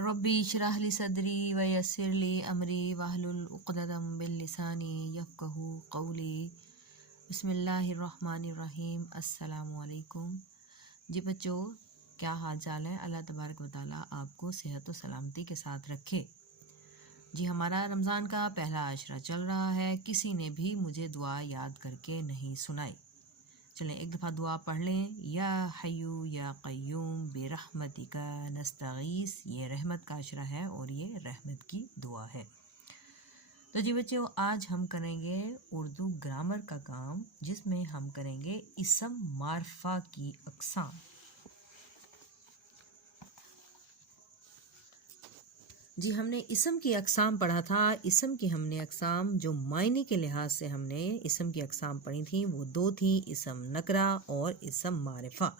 रब्बी इशरह ली सदरी व यस्सिर ली अमरी वहलुल उक़दतम मिन लिसानी यफ़क़हू क़ौली। बिस्मिल्लाहिर्रहमानिर्रहीम। अस्सलामु अलैकुम। जी बच्चों, क्या हाल चाल है? अल्लाह तबारक व तआला आपको सेहत व सलामती के साथ रखे। जी, हमारा रमज़ान का पहला आशरा चल रहा है। किसी ने भी मुझे दुआ याद करके नहीं सुनाई। चलें एक दफ़ा दुआ पढ़ लें। या हय्यू या क़य्यूम बिरहमतिका नस्तगीस। ये रहमत का अशरा है और ये रहमत की दुआ है। तो जी बच्चों, आज हम करेंगे उर्दू ग्रामर का काम, जिसमें हम करेंगे इसम मारफा की अक़साम। जी, हमने इसम की अक़साम पढ़ा था। इसम की हमने अक़साम जो मायने के लिहाज से हमने इसम की अक़साम पढ़ी थी वो दो थी, इसम नकरा और इसम मारिफा।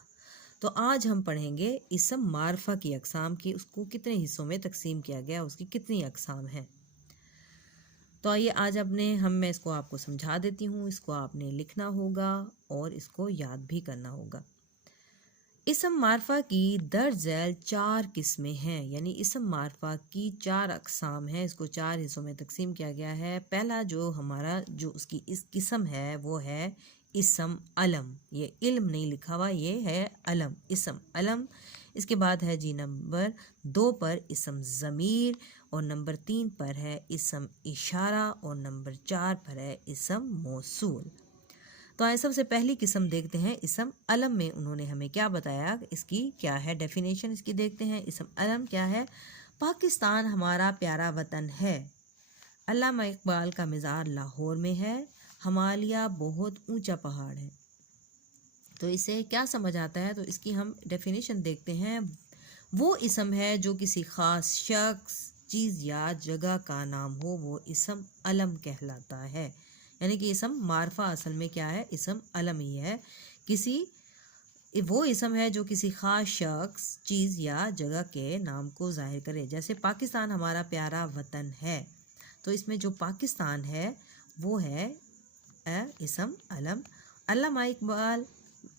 तो आज हम पढ़ेंगे इसम मारिफा की अक़साम की, उसको कितने हिस्सों में तकसीम किया गया, उसकी कितनी अक़साम हैं। तो आइए आज मैं इसको आपको समझा देती हूँ। इसको आपने लिखना होगा और इसको याद भी करना होगा। इसम मारफा की दर्जैल 4 किस्में हैं, यानी इसम मारफा की 4 अक़साम हैं। इसको 4 हिस्सों में तकसीम किया गया है। पहला जो उसकी इस किस्म है वो है इसम अलम। ये इल्म नहीं लिखा हुआ, ये है अलम, इसम अलम। इसके बाद है जी नंबर 2 पर इसम ज़मीर, और नंबर 3 पर है इसम इशारा, और नंबर 4 पर है इसम मौसूल। तो आइए सबसे पहली किस्म देखते हैं इसम अलम में उन्होंने हमें क्या बताया, इसकी क्या है डेफिनेशन, इसकी देखते हैं। इसम अलम क्या है? पाकिस्तान हमारा प्यारा वतन है। अल्लामा इकबाल का मज़ार लाहौर में है। हिमालय बहुत ऊंचा पहाड़ है। तो इसे क्या समझ आता है? तो इसकी हम डेफिनेशन देखते हैं। वो इसम है जो किसी ख़ास शख्स, चीज़ या जगह का नाम हो, वो इसम अलम कहलाता है। यानी कि इसम मारफा असल में क्या है? इसम अलम ही है। वो इसम है जो किसी ख़ास शख्स, चीज़ या जगह के नाम को ज़ाहिर करे। जैसे पाकिस्तान हमारा प्यारा वतन है, तो इसमें जो पाकिस्तान है वो है इसम अलम। अल्लामा इकबाल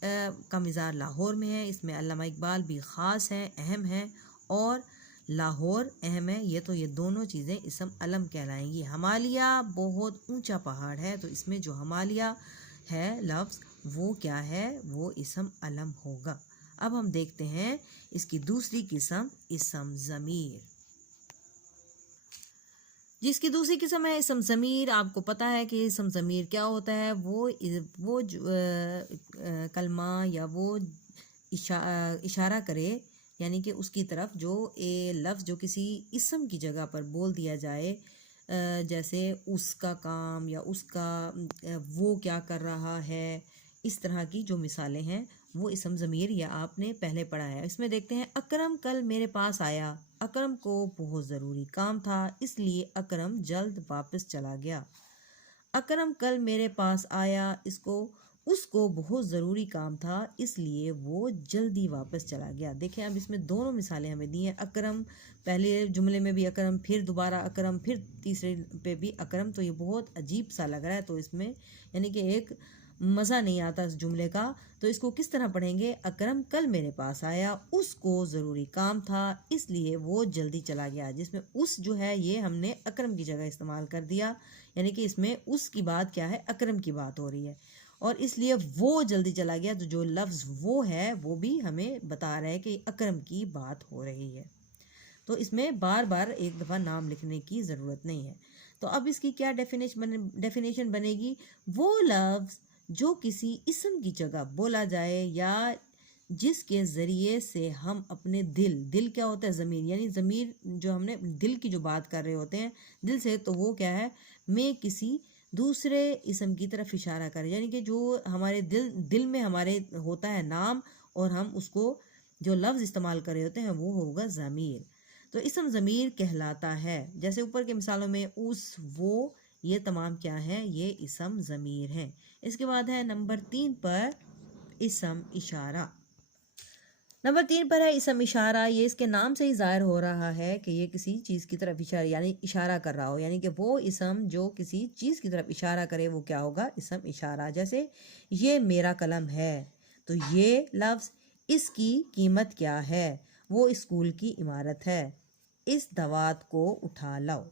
का मज़ार लाहौर में है। इसमें अल्लामा इकबाल भी ख़ास हैं, अहम हैं, और लाहौर अहम है। ये दोनों चीज़ें इसम अलम कहलाएंगी। हिमालय बहुत ऊंचा पहाड़ है, तो इसमें जो हिमालय है लफ्ज़ वो क्या है? वो इसम अलम होगा। अब हम देखते हैं इसकी दूसरी किस्म इसम ज़मीर। जिसकी दूसरी किस्म है इसम ज़मीर। आपको पता है कि इसम ज़मीर क्या होता है? वो कलमा या वो इशारा करे, यानी कि उसकी तरफ जो लफ्ज़ जो किसी इसम की जगह पर बोल दिया जाए, जैसे उसका काम या उसका वो क्या कर रहा है, इस तरह की जो मिसालें हैं वो इसम ज़मीर या आपने पहले पढ़ा है। इसमें देखते हैं अकरम कल मेरे पास आया। अकरम को बहुत ज़रूरी काम था, इसलिए अकरम जल्द वापस चला गया। अकरम कल मेरे पास आया, उसको बहुत ज़रूरी काम था, इसलिए वो जल्दी वापस चला गया। देखें अब इसमें दोनों मिसालें हमें दी हैं। अकरम, पहले जुमले में भी अकरम, फिर दोबारा अकरम, फिर तीसरे पे भी अकरम। तो ये बहुत अजीब सा लग रहा है, तो इसमें यानी कि एक मज़ा नहीं आता इस जुमले का। तो इसको किस तरह पढ़ेंगे? अकरम कल मेरे पास आया, उसको ज़रूरी काम था, इसलिए वो जल्दी चला गया। जिसमें उस जो है ये हमने अकरम की जगह इस्तेमाल कर दिया, यानी कि इसमें उस की बात क्या है? अकरम की बात हो रही है, और इसलिए वो जल्दी चला गया। तो जो लफ्ज़ वो है वो भी हमें बता रहा है कि अकरम की बात हो रही है। तो इसमें बार बार एक दफ़ा नाम लिखने की ज़रूरत नहीं है। तो अब इसकी क्या डेफिनेशन बनेगी? वो लफ्ज़ जो किसी इसम की जगह बोला जाए या जिसके ज़रिए से हम अपने दिल क्या होता है? ज़मीर, यानी ज़मीर जो हमने दिल की जो बात कर रहे होते हैं दिल से, तो वो क्या है? मैं किसी दूसरे इसम की तरफ इशारा करें, यानी कि जो हमारे दिल में हमारे होता है नाम, और हम उसको जो लफ्ज़ इस्तेमाल कर रहे होते हैं वो होगा ज़मीर। तो इसम ज़मीर कहलाता है। जैसे ऊपर के मिसालों में उस, वो, ये तमाम क्या हैं? ये इसम ज़मीर हैं। इसके बाद है नंबर 3 पर इसम इशारा। नंबर 3 पर है इसम इशारा। ये इसके नाम से ही ज़ाहिर हो रहा है कि ये किसी चीज़ की तरफ इशारा कर रहा हो, यानी कि वो इसम जो किसी चीज़ की तरफ इशारा करे वो क्या होगा? इसम इशारा। जैसे ये मेरा कलम है, तो ये लफ्ज़, इसकी कीमत क्या है? वो स्कूल की इमारत है। इस दवात को उठा लाओ।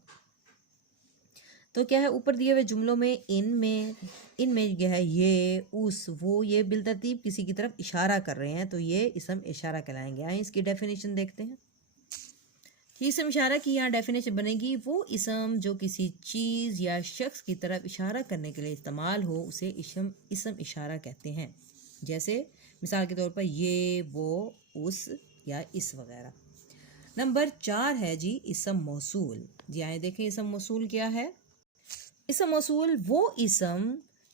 तो क्या है, ऊपर दिए हुए जुमलों में इनमें क्या है, ये, उस, वो, ये बिलतरतीब किसी की तरफ इशारा कर रहे हैं, तो ये इसम इशारा कहलाएंगे। आइए इसकी डेफिनेशन देखते हैं। इसम इशारा की यहाँ डेफिनेशन बनेगी, वो इसम जो किसी चीज़ या शख्स की तरफ इशारा करने के लिए इस्तेमाल हो उसे इसम इशारा कहते हैं। जैसे मिसाल के तौर पर ये, वो, उस या इस वगैरह। नंबर 4 है जी इसम मौसूल। जी आए देखें इसम मौसूल क्या है। इसम मौसूल वो इसम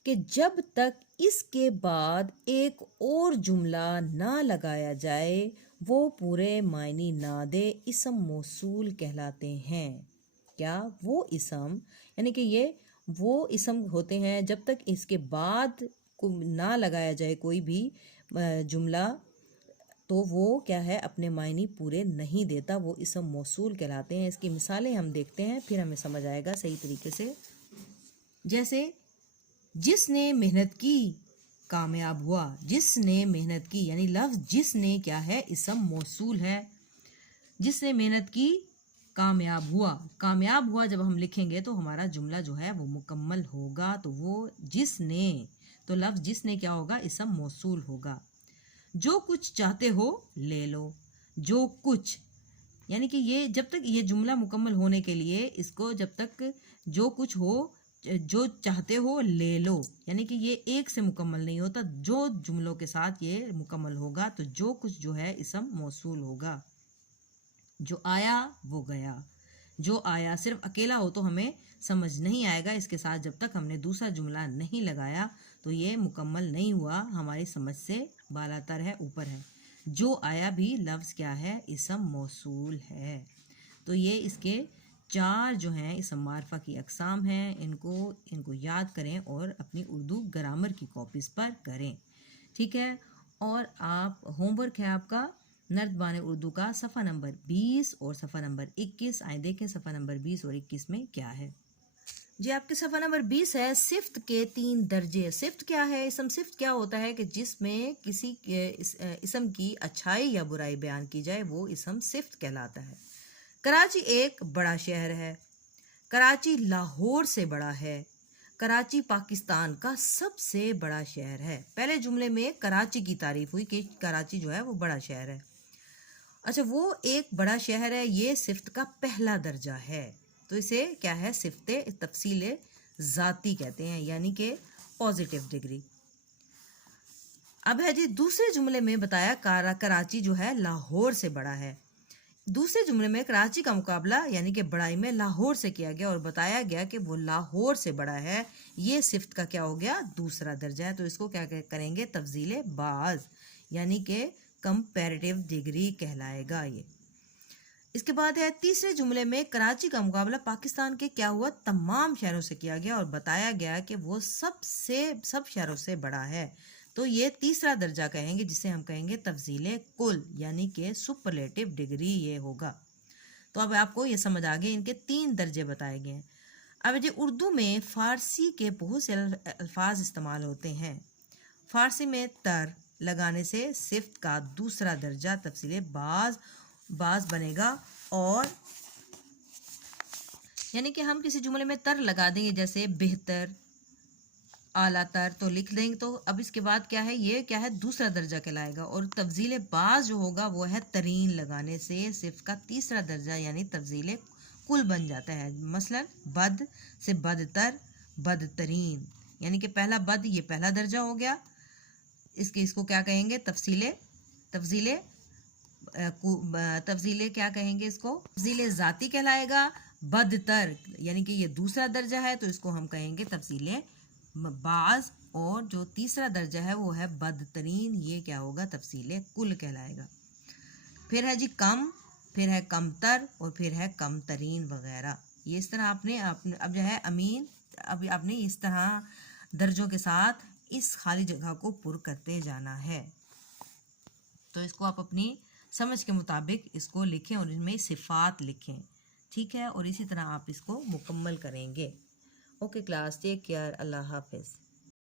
कि जब तक इसके बाद एक और जुमला ना लगाया जाए वो पूरे मायने ना दे, इसम मौसूल कहलाते हैं। क्या, वो इसम, यानी कि ये वो इसम होते हैं जब तक इसके बाद को ना लगाया जाए कोई भी जुमला, तो वो क्या है, अपने मायने पूरे नहीं देता, वो इसम मौसूल कहलाते हैं। इसकी मिसालें हम देखते हैं, फिर हमें समझ आएगा सही तरीके से। जैसे जिसने मेहनत की कामयाब हुआ, जिसने मेहनत की, यानी लफ्ज़ जिसने क्या है, इसम मौसूल है। जिसने मेहनत की कामयाब हुआ, कामयाब हुआ जब हम लिखेंगे तो हमारा जुमला जो है वो मुकम्मल होगा, तो वो जिसने, तो लफ्ज़ जिसने क्या होगा, इसम मौसूल होगा। जो कुछ चाहते हो ले लो, जो कुछ, यानी कि ये जब तक ये जुमला मुकम्मल होने के लिए इसको जब तक जो कुछ हो, जो चाहते हो ले लो, यानी कि ये एक से मुकम्मल नहीं होता, जो जुमलों के साथ ये मुकम्मल होगा तो जो कुछ जो है इसम मौसूल होगा। जो आया वो गया, जो आया सिर्फ अकेला हो तो हमें समझ नहीं आएगा, इसके साथ जब तक हमने दूसरा जुमला नहीं लगाया तो ये मुकम्मल नहीं हुआ, हमारी समझ से बालातर है, ऊपर है। जो आया भी लफ्ज़ क्या है, इसम मौसूल है। तो ये इसके 4 जो हैं इसम मारफा की अक़साम हैं, इनको याद करें और अपनी उर्दू ग्रामर की कॉपीज़ पर करें, ठीक है। और आप होमवर्क है आपका नर्दबान उर्दू का सफ़ा नंबर 20 और सफ़ा नंबर 21। आए देखें सफ़ा नंबर 20 और 21 में क्या है। जी आपके सफ़ा नंबर 20 है सिफ्त के 3 दर्जे। सिफ्त क्या है, इसम सिफ्त क्या होता है कि जिसमें किसी इसम की अच्छाई या बुराई बयान की जाए वो इसम सिफ्त कहलाता है। कराची एक बड़ा शहर है, कराची लाहौर से बड़ा है, कराची पाकिस्तान का सबसे बड़ा शहर है। पहले जुमले में कराची की तारीफ हुई कि कराची जो है वो बड़ा शहर है। अच्छा, वो एक बड़ा शहर है, ये सिफ्त का पहला दर्जा है, तो इसे क्या है, सिफ्ते तफसील ज़ाती कहते हैं, यानी कि पॉजिटिव डिग्री। अब है जी दूसरे जुमले में बताया कराची जो है लाहौर से बड़ा है। दूसरे जुमले में कराची का मुकाबला यानी कि बड़ाई में लाहौर से किया गया और बताया गया कि वो लाहौर से बड़ा है। ये सिफ्त का क्या हो गया, दूसरा दर्जा है, तो इसको क्या करेंगे, तफजील बाज यानी कि कंपैरेटिव डिग्री कहलाएगा ये। इसके बाद है तीसरे जुमले में कराची का मुकाबला पाकिस्तान के क्या हुआ, तमाम शहरों से किया गया और बताया गया कि वो सब शहरों से बड़ा है, तो ये तीसरा दर्जा कहेंगे जिसे हम कहेंगे तफजील कुल यानी कि सुपरलेटिव डिग्री ये होगा। तो अब आपको ये समझ आ गए, इनके 3 दर्जे बताए गए हैं। अब ये उर्दू में फ़ारसी के बहुत से अल्फाज इस्तेमाल होते हैं। फ़ारसी में तर लगाने से सिफ्त का दूसरा दर्जा तफसील बाज बनेगा, और यानी कि हम किसी जुमले में तर लगा देंगे, जैसे बेहतर, आला तर, तो लिख देंगे, तो अब इसके बाद क्या है, ये क्या है, दूसरा दर्जा कहलाएगा। और तफजील बाज जो होगा वो है तरीन लगाने से सिर्फ का तीसरा दर्जा यानी तफजील कुल बन जाता है। मसलन बद से बदतर, बदतरीन, यानी कि पहला बद ये पहला दर्जा हो गया, इसको क्या कहेंगे, तफजीले क्या कहेंगे, इसको तफजील ज़ाती कहलाएगा। बदतर यानी कि ये दूसरा दर्जा है, तो इसको हम कहेंगे तफजील बाज, और जो तीसरा दर्जा है वो है बदतरीन, ये क्या होगा, तफसील कुल कहलाएगा। फिर है जी कम, फिर है कमतर, और फिर है कमतरीन वगैरह। ये इस तरह आपने अब जो है अमीन, अब आपने इस तरह दर्जों के साथ इस खाली जगह को पुर करते जाना है। तो इसको आप अपनी समझ के मुताबिक इसको लिखें और इनमें सिफ़ात लिखें, ठीक है, और इसी तरह आप इसको मुकम्मल करेंगे। ओके क्लास, टेक केयर, अल्लाह हाफिज़।